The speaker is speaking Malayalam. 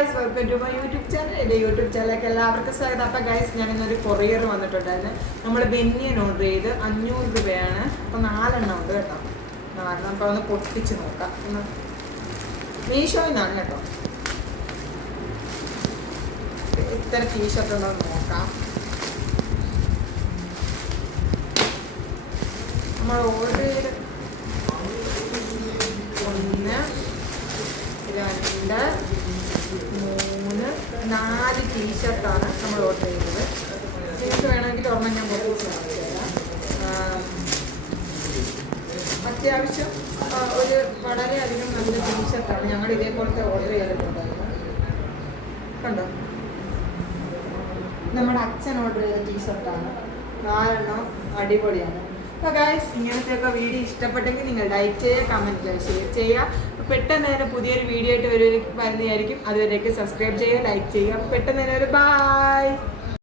Guys, welcome to my YouTube channel. എൻ്റെ യൂട്യൂബ് ചാനലിലേക്ക് എല്ലാവർക്കും സ്വാഗതം. അപ്പോൾ ഗൈസ്, ഞാൻ ഇന്നൊരു കൊറിയർ വന്നിട്ടുണ്ടായിരുന്നു. നമ്മൾ ബെന്നിയൻ ഓർഡർ ചെയ്ത് 500 രൂപയാണ്. അപ്പോൾ 4 ഉണ്ട് കേട്ടോ. 4 അപ്പോൾ ഒന്ന് പൊട്ടിച്ച് നോക്കാം. മീഷോയിൽ നിന്നാണ് കേട്ടോ. ഇത്ര ടീഷർട്ട് ഉണ്ടോ എന്ന് നോക്കാം. നമ്മൾ ഓർഡർ ചെയ്ത് 1 2 3 4 ടീഷർട്ടാണ് നമ്മൾ ഓർഡർ ചെയ്തത്. നിങ്ങൾക്ക് വേണമെങ്കിൽ ഒരെണ്ണം ഞാൻ പൊട്ടിച്ച് കാണിച്ചു തരാം. അത്യാവശ്യം ഒരു വളരെയധികം നല്ല ടീഷർട്ടാണ്. ഞങ്ങൾ ഇതേപോലത്തെ ഓർഡർ ചെയ്തിട്ടുണ്ടായിരുന്നു. കണ്ടോ, നമ്മുടെ അച്ഛൻ ഓർഡർ ചെയ്ത ടീഷർട്ടാണ്. 4 അടിപൊളിയാണ്. അപ്പോൾ ഗൈസ്, ഇങ്ങനത്തെയൊക്കെ വീഡിയോ ഇഷ്ടപ്പെട്ടെങ്കിൽ നിങ്ങൾ ലൈക്ക് ചെയ്യുക, കമൻറ്റ് ചെയ്യുക, ഷെയർ ചെയ്യുക. പെട്ടെന്ന് തന്നെ പുതിയൊരു വീഡിയോ ആയിട്ട് വരുന്നതായിരിക്കും. അതുവരേക്ക് സബ്സ്ക്രൈബ് ചെയ്യുക, ലൈക്ക് ചെയ്യുക. പെട്ടെന്ന് തന്നെ ഒരു ബൈ.